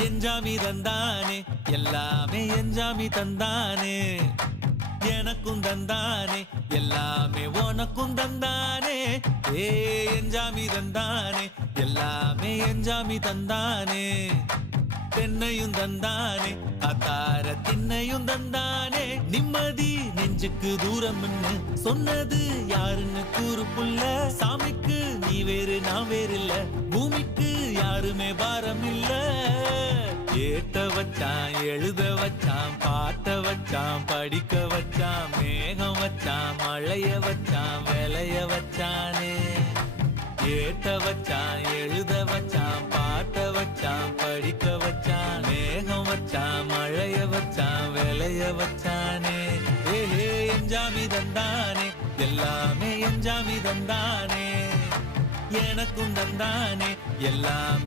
எஞ்சாமி தந்தானே எல்லாமே எஞ்சாமி தந்தானே எனக்கும் தந்தானே எல்லாமே உனக்கும் தந்தானே ஏ எஞ்சாமி தந்தானே எல்லாமே எஞ்சாமி தந்தானே தென்னையும் தந்தானே அத்தார திண்ணையும் தந்தானே நிம்மதி நெஞ்சுக்கு தூரம்னு சொன்னது யாருன்னு கூறு புள்ள சாமிக்கு நீ வேறு நான் வேறு இல்ல பூமிக்கு யாருமே பாரம் இல்ல ஏட்ட வச்சான் எழுத வச்சான் பாட்ட வச்சான் படிக்க வச்சான் மேகம் வச்சான் மழைய வச்சான் விளைய வச்சானே ஏட்ட வச்சான் எழுத வச்சான் பாட்ட வச்சான் படிக்க வச்சான் மேகம் வச்சான் மழைய வச்சான் விளைய வச்சானே ஏஹே எஞ்சாமி தந்தானே எல்லாமே எஞ்சாமி தந்தானே எனக்கும் தந்தானே எல்லாம்